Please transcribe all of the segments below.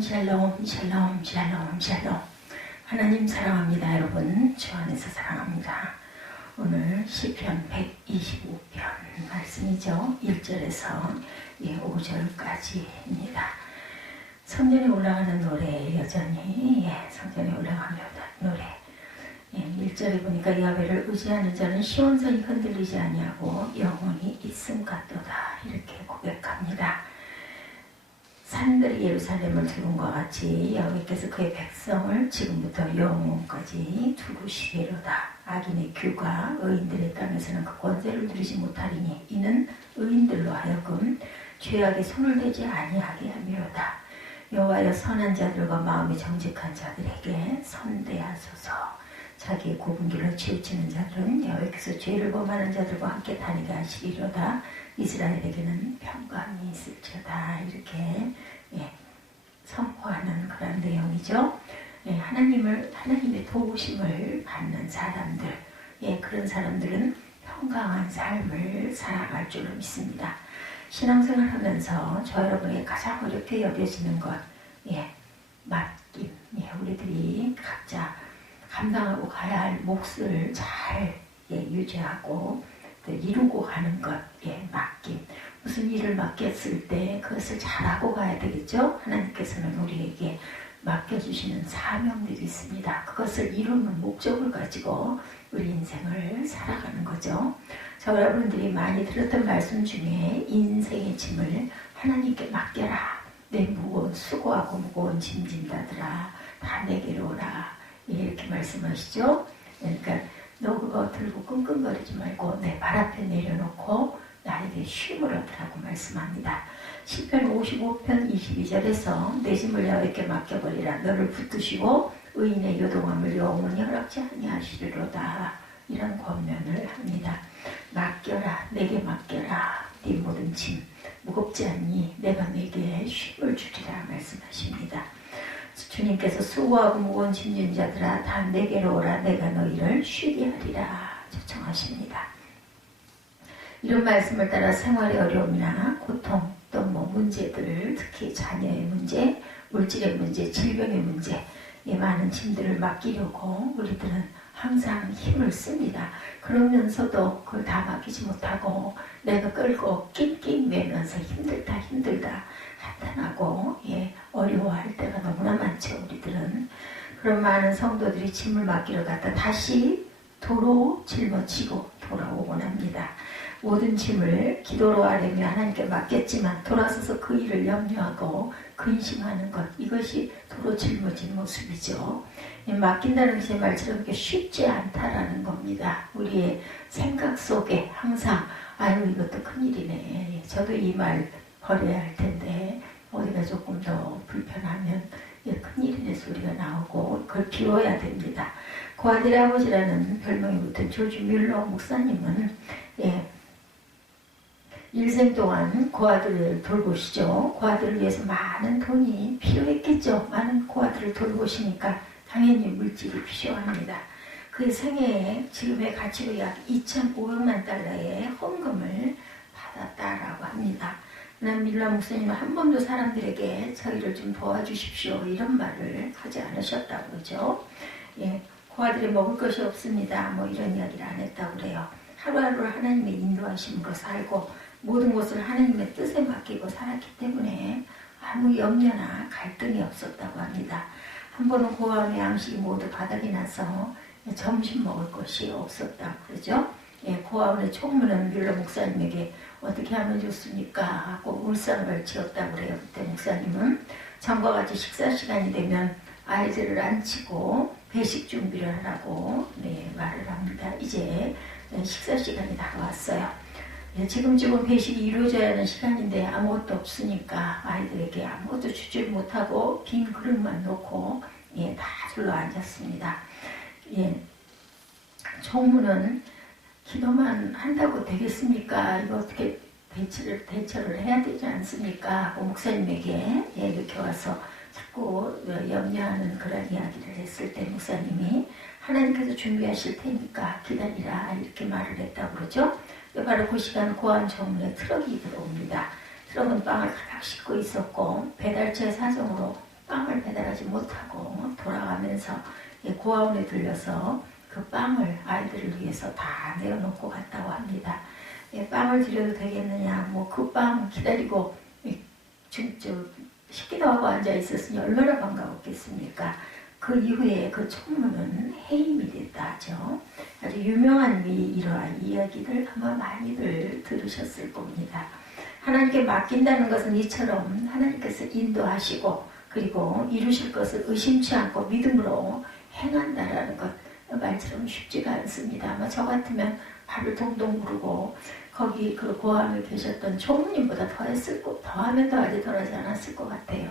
샬롬 샬롬 샬롬 샬롬 샬롬. 하나님 사랑합니다. 여러분 주 안에서 사랑합니다. 오늘 시편 125편 말씀이죠. 1절에서 5절까지입니다. 성전에 올라가는 노래, 여전히 성전에 올라가는 노래. 1절에 보니까 야훼를 의지하는 자는 시온산이 흔들리지 아니하고 영원히 있음 같도다, 이렇게 고백합니다. 산들이 예루살렘을 두른 것 같이 여호와께서 그의 백성을 지금부터 영원까지 두르시리로다. 악인의 규가 의인들의 땅에서는 그 권세를 누리지 못하리니 이는 의인들로 하여금 죄악에 손을 대지 아니하게 함이로다. 여호와여, 선한 자들과 마음이 정직한 자들에게 선대하소서. 자기의 굽은 길을 치우치는 자들은 여호와께서 죄를 범하는 자들과 함께 다니게 하시리로다. 이스라엘에게는 평강이 있을지어다, 이렇게 선포하는 그런 내용이죠. 하나님의 도우심을 받는 사람들, 그런 사람들은 평강한 삶을 살아갈 줄로 믿습니다. 신앙생활 하면서 저 여러분에게 가장 어렵게 여겨지는 것, 맡김. 우리들이 각자 감당하고 가야 할 몫을 잘 유지하고 이루고 가는 것, 맡김. 무슨 일을 맡겼을 때 그것을 잘하고 가야 되겠죠? 하나님께서는 우리에게 맡겨주시는 사명들이 있습니다. 그것을 이루는 목적을 가지고 우리 인생을 살아가는 거죠. 자, 여러분들이 많이 들었던 말씀 중에 인생의 짐을 하나님께 맡겨라. 내 무거운 수고하고 무거운 짐 진다더라. 다 내게로 오라. 이렇게 말씀하시죠. 그러니까 너 그거 들고 끙끙거리지 말고 내 발 앞에 내려놓고 나에게 쉼을 얻으라고 말씀합니다. 시편 55편 22절에서 내 짐을 여호와께 맡겨버리라. 너를 붙드시고 의인의 요동함을 영원히 허락지 아니하시리로다. 이런 권면을 합니다. 맡겨라. 내게 맡겨라. 네 모든 짐 무겁지 않니? 내가 내게 쉼을 주리라 말씀하십니다. 주님께서 수고하고 무거운 짐진 자들아 다 내게로 오라. 내가 너희를 쉬게 하리라 초청하십니다. 이런 말씀을 따라 생활의 어려움이나 고통, 또 문제들, 특히 자녀의 문제, 물질의 문제, 질병의 문제, 많은 짐들을 맡기려고 우리들은 항상 힘을 씁니다. 그러면서도 그걸 다 맡기지 못하고 내가 끌고 낑낑 매면서 힘들다 한탄하고 어려워할 때가 너무나 많죠. 우리들은. 그런 많은 성도들이 짐을 맡기러 갔다 다시 도로 짊어지고 돌아오곤 합니다. 모든 짐을 기도로 하려며 하나님께 맡겼지만 돌아서서 그 일을 염려하고 근심하는 것, 이것이 도로 짊어진 모습이죠. 맡긴다는 제 말처럼 쉽지 않다라는 겁니다. 우리의 생각 속에 항상 아유 이것도 큰일이네. 저도 이 말 버려야 할 텐데 어디가 조금 더 불편하면 큰일이네 소리가 나오고 그걸 비워야 됩니다. 그 아들의 아버지라는 별명이 붙은 조지 뮬러 목사님은 일생 동안 그 아들을 돌보시죠. 그 아들을 위해서 많은 돈이 필요했겠죠. 많은 그 아들을 돌보시니까 당연히 물질이 필요합니다. 그 생애에 지금의 가치로 약 2,500만 달러의 헌금을 받았다라고 합니다. 난 밀라 목사님은 한 번도 사람들에게 저희를 좀 도와주십시오 이런 말을 하지 않으셨다고 그러죠. 그 아들이 먹을 것이 없습니다. 이런 이야기를 안 했다고 그래요. 하루하루 하나님의 인도하심으로 살고 모든 것을 하나님의 뜻에 맡기고 살았기 때문에 아무 염려나 갈등이 없었다고 합니다. 한 번은 고아원의 양식이 모두 바닥이 나서 점심 먹을 것이 없었다고 그러죠. 고아원의 총무는 뮬러 목사님에게 어떻게 하면 좋습니까? 하고 울상을 지었다고 그래요. 그때 목사님은 전과 같이 식사 시간이 되면 아이들을 앉히고 배식 준비를 하라고 말을 합니다. 이제 식사 시간이 다가왔어요. 지금 배식이 이루어져야 하는 시간인데 아무것도 없으니까 아이들에게 아무것도 주지 못하고 빈 그릇만 놓고 다 둘러 앉았습니다. 총무는 기도만 한다고 되겠습니까? 이거 어떻게 대처를 해야 되지 않습니까? 하고 목사님에게 이렇게 와서 자꾸 염려하는 그런 이야기를 했을 때 목사님이 하나님께서 준비하실 테니까 기다리라 이렇게 말을 했다고 그러죠. 바로 그 시간 고아원 정문에 트럭이 들어옵니다. 트럭은 빵을 가득 싣고 있었고 배달체 사정으로 빵을 배달하지 못하고 돌아가면서 고아원에 들려서 그 빵을 아이들을 위해서 다 내어놓고 갔다고 합니다. 빵을 드려도 되겠느냐, 뭐 그 빵 기다리고 식기도 하고 앉아 있었으니 얼마나 반가웠겠습니까? 그 이후에 그 총무는 해임이 됐다 하죠. 아주 유명한 이러한 이야기들 아마 많이들 들으셨을 겁니다. 하나님께 맡긴다는 것은 이처럼 하나님께서 인도하시고 그리고 이루실 것을 의심치 않고 믿음으로 행한다라는 것 말처럼 쉽지가 않습니다. 아마 저 같으면 발을 동동 구르고 거기 그 고아원에 계셨던 총무님보다 더하면 더하지 덜하지 않았을 것 같아요.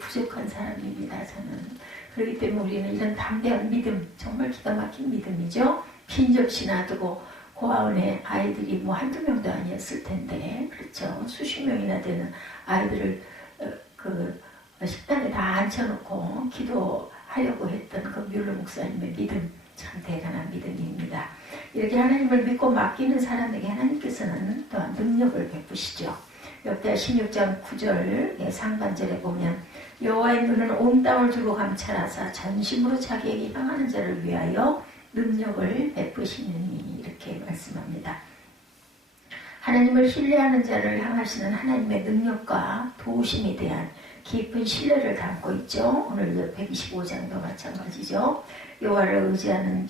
부족한 사람입니다. 저는. 그렇기 때문에 우리는 이런 담대한 믿음, 정말 기가 막힌 믿음이죠. 빈 접시 놔두고 고아원에 아이들이 뭐 한두 명도 아니었을 텐데, 그렇죠. 수십 명이나 되는 아이들을 그 식당에 다 앉혀놓고 기도하려고 했던 그 뮬러 목사님의 믿음, 참 대단한 믿음입니다. 이렇게 하나님을 믿고 맡기는 사람에게 하나님께서는 또한 능력을 베푸시죠. 역대하 16장 9절 상반절에 보면 여호와의 눈은 온 땅을 두루 감찰하사 전심으로 자기에게 향하는 자를 위하여 능력을 베푸시느니 이렇게 말씀합니다. 하나님을 신뢰하는 자를 향하시는 하나님의 능력과 도우심에 대한 깊은 신뢰를 담고 있죠. 오늘 125장도 마찬가지죠. 여호와를 의지하는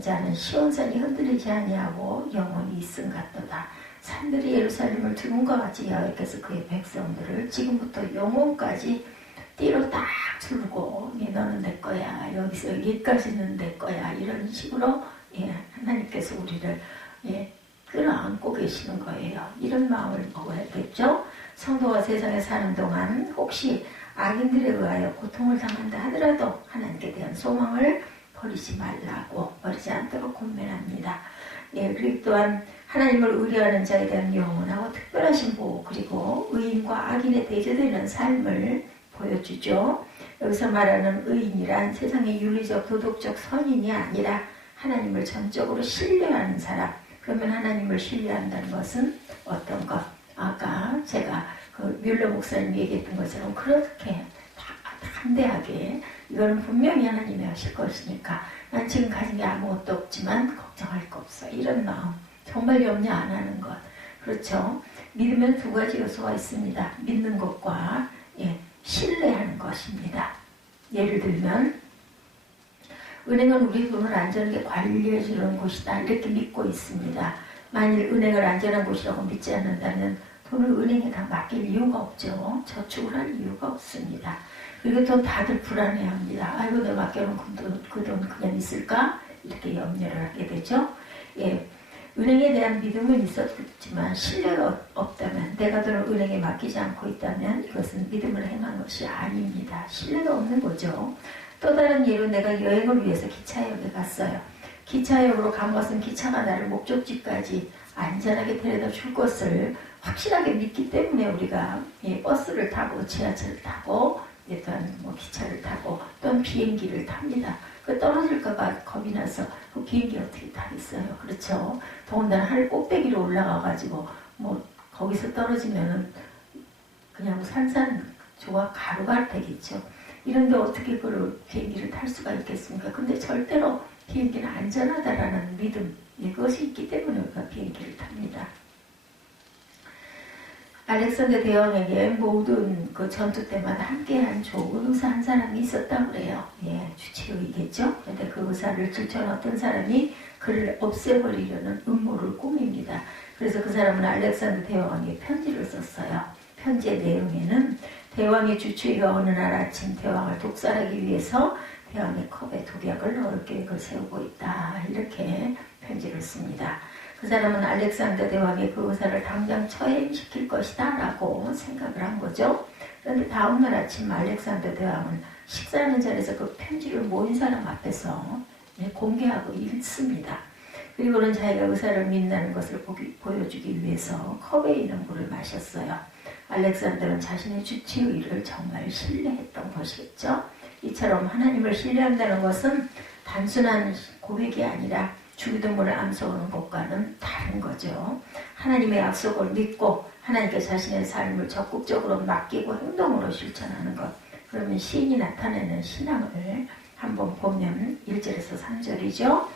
자는 시온산이 흔들리지 아니하고 영원히 있음 같도다. 산들이 예루살렘을 두문과 같이 여호와께서 그의 백성들을 지금부터 영원까지 띠로 딱 두르고 너는 내 거야. 여기서 여기까지는 내 거야. 이런 식으로 하나님께서 우리를 끌어안고 계시는 거예요. 이런 마음을 먹어야겠죠. 성도가 세상에 사는 동안 혹시 악인들에 의하여 고통을 당한다 하더라도 하나님께 대한 소망을 버리지 말라고 버리지 않도록 권면합니다. 그리고 또한 하나님을 의뢰하는 자에 대한 영원하고 특별하신 보호 그리고 의인과 악인에 대조되는 삶을 보여주죠. 여기서 말하는 의인이란 세상의 윤리적 도덕적 선인이 아니라 하나님을 전적으로 신뢰하는 사람. 그러면 하나님을 신뢰한다는 것은 어떤 것? 아까 제가 그 뮬러 목사님이 얘기했던 것처럼 그렇게 담대하게 이거는 분명히 하나님이 하실 것이니까 난 지금 가진 게 아무것도 없지만 걱정할 거 없어. 이런 마음. 정말 염려 안 하는 것. 그렇죠. 믿으면 두 가지 요소가 있습니다. 믿는 것과 신뢰하는 것입니다. 예를 들면 은행은 우리 돈을 안전하게 관리해 주는 곳이다. 이렇게 믿고 있습니다. 만일 은행을 안전한 곳이라고 믿지 않는다면 돈을 은행에다 맡길 이유가 없죠. 저축을 할 이유가 없습니다. 그리고 또 다들 불안해합니다. 아이고 내가 맡겨놓은 그 돈 그냥 있을까? 이렇게 염려를 하게 되죠. 은행에 대한 믿음은 있었지만 신뢰가 없다면 내가 돈을 은행에 맡기지 않고 있다면 이것은 믿음을 행한 것이 아닙니다. 신뢰가 없는 거죠. 또 다른 예로 내가 여행을 위해서 기차역에 갔어요. 기차역으로 간 것은 기차가 나를 목적지까지 안전하게 데려다 줄 것을 확실하게 믿기 때문에 우리가 버스를 타고 지하철을 타고 또한 기차를 타고 또는 비행기를 탑니다. 그 떨어질까봐 겁이 나서 그 비행기 어떻게 타겠어요. 그렇죠. 더군다나 하늘 꼭대기로 올라가가지고 거기서 떨어지면은 그냥 산산조각 가루가 되겠죠. 이런데 어떻게 그 비행기를 탈 수가 있겠습니까? 근데 절대로 비행기는 안전하다라는 믿음 이것이 있기 때문에 우리가 비행기를 탑니다. 알렉산더 대왕에게 모든 그 전투 때마다 함께한 좋은 의사 한 사람이 있었다고 그래요. 주치의겠죠. 근데 그 의사를 들춰온 어떤 사람이 그를 없애버리려는 음모를 꾸밉니다. 그래서 그 사람은 알렉산더 대왕에게 편지를 썼어요. 편지의 내용에는 대왕의 주치의가 어느 날 아침 대왕을 독살하기 위해서 대왕의 컵에 독약을 넣을 계획을 세우고 있다. 이렇게 편지를 씁니다. 그 사람은 알렉산더 대왕의 그 의사를 당장 처형시킬 것이다 라고 생각을 한 거죠. 그런데 다음날 아침 알렉산더 대왕은 식사하는 자리에서 그 편지를 모인 사람 앞에서 공개하고 읽습니다. 그리고는 자기가 의사를 믿는다는 것을 보여주기 위해서 컵에 있는 물을 마셨어요. 알렉산더는 자신의 주치의를 정말 신뢰했던 것이겠죠. 이처럼 하나님을 신뢰한다는 것은 단순한 고백이 아니라 주기도문을 암송하는 것과는 다른 거죠. 하나님의 약속을 믿고 하나님께 자신의 삶을 적극적으로 맡기고 행동으로 실천하는 것. 그러면 시인이 나타내는 신앙을 한번 보면 1절에서 3절이죠.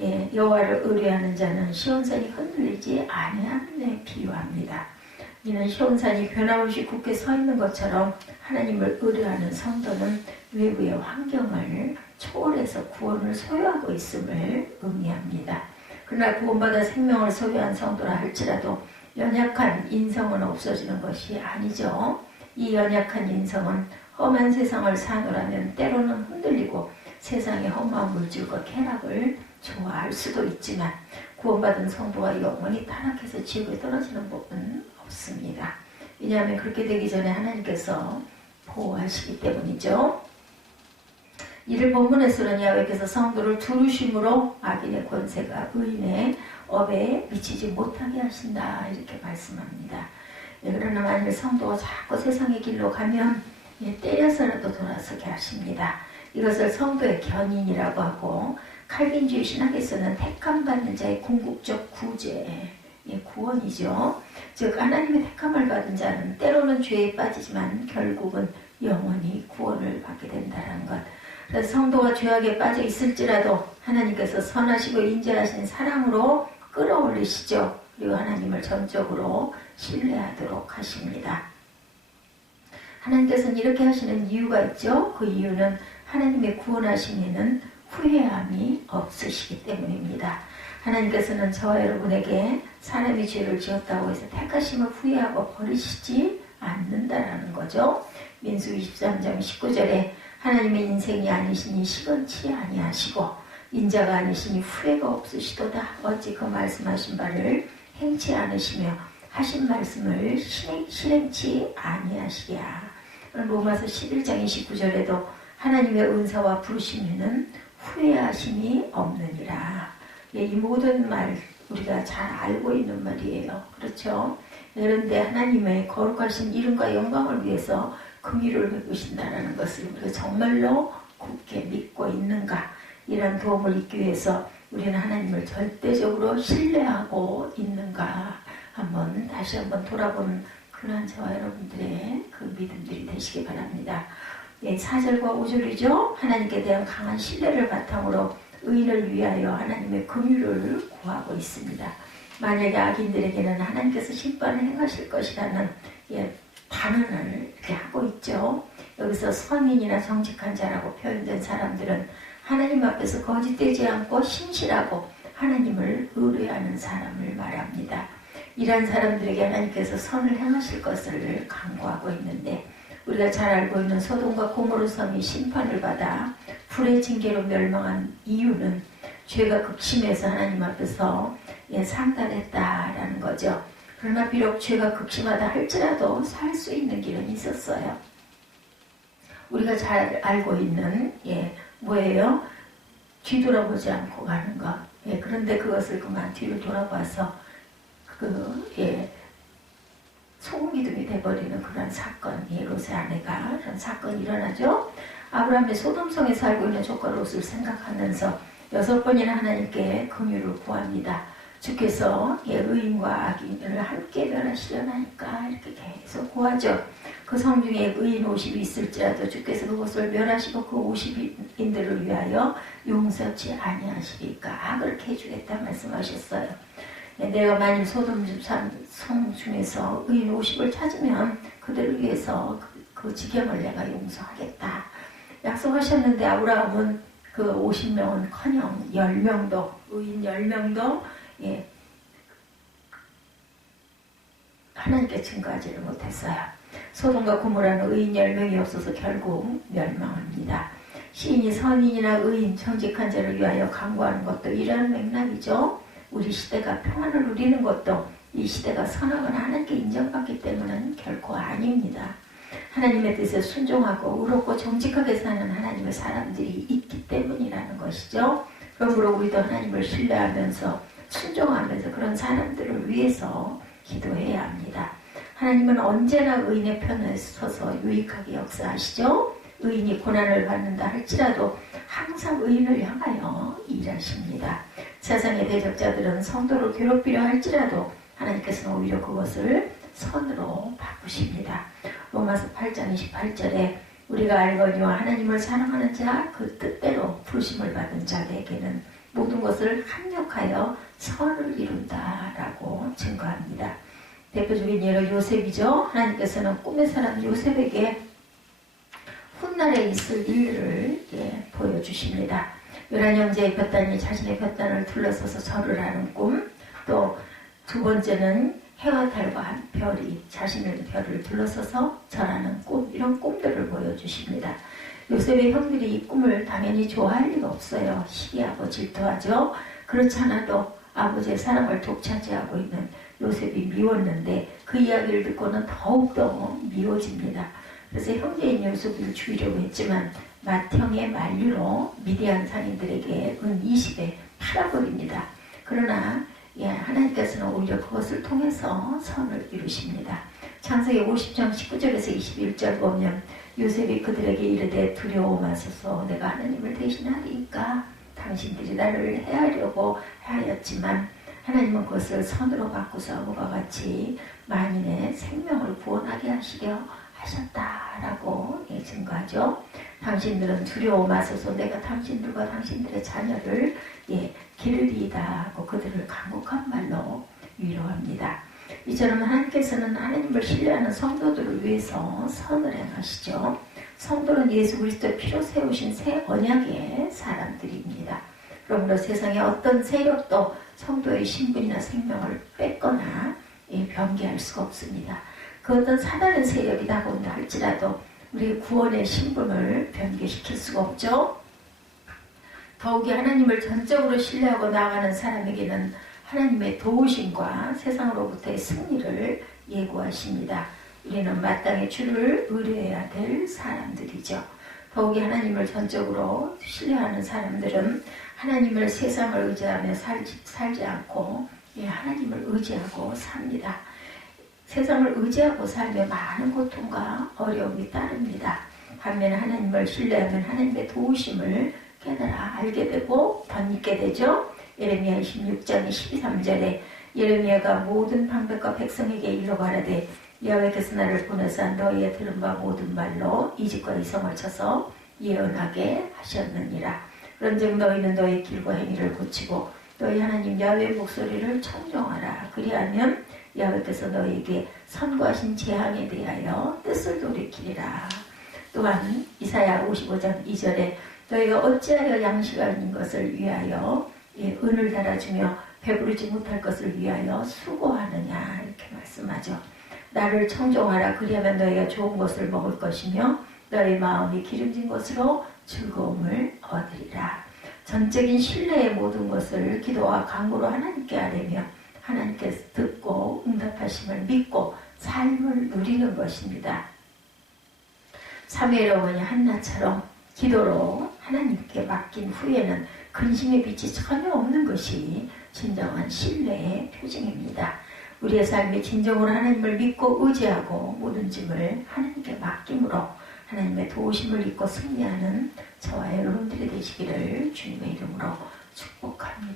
예, 여호와를 의뢰하는 자는 시온산이 흔들리지 아니함에 비유합니다. 이는 시온산이 변함없이 굳게 서 있는 것처럼 하나님을 의뢰하는 성도는 외부의 환경을 초월해서 구원을 소유하고 있음을 의미합니다. 그러나 구원받아 생명을 소유한 성도라 할지라도 연약한 인성은 없어지는 것이 아니죠. 이 연약한 인성은 험한 세상을 사노라면 때로는 흔들리고 세상의 험한 물질과 쾌락을 좋아할 수도 있지만 구원받은 성도가 영원히 타락해서 지옥에 떨어지는 법은 없습니다. 왜냐하면 그렇게 되기 전에 하나님께서 보호하시기 때문이죠. 이를 본문에서는 야훼께서 성도를 두루심으로 악인의 권세가 의인의 업에 미치지 못하게 하신다 이렇게 말씀합니다. 예, 그러나 만일 성도가 자꾸 세상의 길로 가면 때려서라도 돌아서게 하십니다. 이것을 성도의 견인이라고 하고 칼빈주의 신학에서는 택함받는 자의 궁극적 구제, 구원이죠. 즉 하나님의 택함을 받은 자는 때로는 죄에 빠지지만 결국은 영원히 구원을 받게 된다는 것. 그래서 성도가 죄악에 빠져 있을지라도 하나님께서 선하시고 인자하신 사랑으로 끌어올리시죠. 그리고 하나님을 전적으로 신뢰하도록 하십니다. 하나님께서는 이렇게 하시는 이유가 있죠. 그 이유는 하나님의 구원하심에는 후회함이 없으시기 때문입니다. 하나님께서는 저와 여러분에게 사람이 죄를 지었다고 해서 택하심을 후회하고 버리시지 않는다라는 거죠. 민수 23장 19절에 하나님의 인생이 아니시니 시건치 아니하시고 인자가 아니시니 후회가 없으시도다. 어찌 그 말씀하신 바를 행치 않으시며 하신 말씀을 실행치 아니하시랴. 로마서 11장 29절에도 하나님의 은사와 부르심에는 후회하심이 없느니라. 이 모든 말 우리가 잘 알고 있는 말이에요. 그렇죠? 그런데 하나님의 거룩하신 이름과 영광을 위해서 긍휼을 베푸신다는 것을 우리가 정말로 굳게 믿고 있는가, 이런 도움을 잊기 위해서 우리는 하나님을 절대적으로 신뢰하고 있는가 다시 한번 돌아보는 그러한 저와 여러분들의 그 믿음들이 되시기 바랍니다. 4절과 5절이죠. 하나님께 대한 강한 신뢰를 바탕으로 의인을 위하여 하나님의 긍휼을 구하고 있습니다. 만약에 악인들에게는 하나님께서 심판을 행하실 것이라는 단언을 이렇게 하고 있죠. 여기서 선인이나 정직한 자라고 표현된 사람들은 하나님 앞에서 거짓되지 않고 신실하고 하나님을 의뢰하는 사람을 말합니다. 이러한 사람들에게 하나님께서 선을 행하실 것을 강구하고 있는데, 우리가 잘 알고 있는 소돔과 고모르 섬이 심판을 받아 불의 징계로 멸망한 이유는 죄가 극심해서 하나님 앞에서 상달했다라는 거죠. 그러나 비록 죄가 극심하다 할지라도 살 수 있는 길은 있었어요. 우리가 잘 알고 있는 뭐예요? 뒤돌아보지 않고 가는 것. 그런데 그것을 그만 뒤로 돌아봐서 소금기둥이 돼버리는 그런 사건, 롯의 아내가 그런 사건이 일어나죠. 아브라함의 소돔성에 살고 있는 조카 롯을 생각하면서 6번이나 하나님께 긍휼을 구합니다. 주께서 의인과 악인을 함께 멸하시려나니까 이렇게 계속 구하죠. 그 성 중에 의인 50이 있을지라도 주께서 그것을 멸하시고 그 50인들을 위하여 용서치 아니하시리까 그렇게 해주겠다 말씀하셨어요. 내가 만일 소돔 성 중에서 의인 50을 찾으면 그들을 위해서 그 지경을 내가 용서하겠다 약속하셨는데, 아브라함은 그 50명은 커녕 10명도 의인 10명도 하나님께 증거하지를 못했어요. 소돔과 고모라는 의인 10명이 없어서 결국 멸망합니다. 시인이 선인이나 의인 정직한 자를 위하여 강구하는 것도 이러한 맥락이죠. 우리 시대가 평안을 누리는 것도 이 시대가 선악을 하나님께 인정받기 때문은 결코 아닙니다. 하나님의 뜻에 순종하고 의롭고 정직하게 사는 하나님의 사람들이 있기 때문이라는 것이죠. 그러므로 우리도 하나님을 신뢰하면서 순종하면서 그런 사람들을 위해서 기도해야 합니다. 하나님은 언제나 의인의 편에 서서 유익하게 역사하시죠. 의인이 고난을 받는다 할지라도 항상 의인을 향하여 일하십니다. 세상의 대적자들은 성도를 괴롭히려 할지라도 하나님께서는 오히려 그것을 선으로 바꾸십니다. 로마서 8장 28절에 우리가 알거니와 하나님을 사랑하는 자 그 뜻대로 부르심을 받은 자에게는 모든 것을 합력하여 선을 이룬다라고 증거합니다. 대표적인 예로 요셉이죠. 하나님께서는 꿈의 사람 요셉에게 훗날에 있을 일을 보여주십니다. 11형제의 볕단이 자신의 볕단을 둘러서서 절을 하는 꿈, 또 두 번째는 해와 달과 별이 자신의 별을 둘러서서 절하는 꿈, 이런 꿈들을 보여주십니다. 요셉의 형들이 이 꿈을 당연히 좋아할 리가 없어요. 시기하고 질투하죠. 그렇지 않아도 아버지의 사랑을 독차지하고 있는 요셉이 미웠는데 그 이야기를 듣고는 더욱더 미워집니다. 그래서 형제인 요셉을 죽이려고 했지만 맏형의 만류로 미디안 상인들에게 은 20에 팔아버립니다. 그러나 하나님께서는 오히려 그것을 통해서 선을 이루십니다. 창세기 50장 19절에서 21절 보면 요셉이 그들에게 이르되 두려워 마소서 내가 하나님을 대신하리이까 당신들이 나를 해하려고 하였지만 하나님은 그것을 선으로 바꾸사 무과 같이 만인의 생명을 구원하게 하시려 하셨다라고 증거하죠. 당신들은 두려워 마소서 내가 당신들과 당신들의 자녀를 기르리이다 하고 그들을 간곡한 말로 위로합니다. 이처럼 하나님께서는 하나님을 신뢰하는 성도들을 위해서 선을 행하시죠. 성도는 예수 그리스도의 피로 세우신 새 언약의 사람들입니다. 그러므로 세상의 어떤 세력도 성도의 신분이나 생명을 뺏거나 변개할 수가 없습니다. 그 어떤 사단의 세력이 다가온다 할지라도 우리 구원의 신분을 변개시킬 수가 없죠. 더욱이 하나님을 전적으로 신뢰하고 나아가는 사람에게는 하나님의 도우심과 세상으로부터의 승리를 예고하십니다. 우리는 마땅히 주를 의뢰해야 될 사람들이죠. 더욱이 하나님을 전적으로 신뢰하는 사람들은 하나님을 세상을 의지하며 살지 않고 하나님을 의지하고 삽니다. 세상을 의지하고 살며 많은 고통과 어려움이 따릅니다. 반면에 하나님을 신뢰하면 하나님의 도우심을 깨달아 알게 되고 덧입게 되죠. 예레미야 26장 13절에 예레미야가 모든 방백과 백성에게 일러 가라되 여호와께서 나를 보내사 너희의 들은 바 모든 말로 이 집과 이 성을 쳐서 예언하게 하셨느니라. 그런즉 너희는 너희 길과 행위를 고치고 너희 하나님 야훼의 목소리를 청종하라. 그리하면 야훼께서 너희에게 선고하신 재앙에 대하여 뜻을 돌이키리라. 또한 이사야 55장 2절에 너희가 어찌하여 양식 아닌 것을 위하여 은을 달아주며 배부르지 못할 것을 위하여 수고하느냐 이렇게 말씀하죠. 나를 청종하라. 그리하면 너희가 좋은 것을 먹을 것이며 너희 마음이 기름진 것으로 즐거움을 얻으리라. 전적인 신뢰의 모든 것을 기도와 간구로 하나님께 아뢰며 하나님께서 듣고 응답하심을 믿고 삶을 누리는 것입니다. 사무엘 어머니 한나처럼 기도로 하나님께 맡긴 후에는 근심의 빛이 전혀 없는 것이 진정한 신뢰의 표징입니다. 우리의 삶이 진정으로 하나님을 믿고 의지하고 모든 짐을 하나님께 맡김으로 하나님의 도우심을 입고 승리하는 저와 여러분들이 되시기를 주님의 이름으로 축복합니다.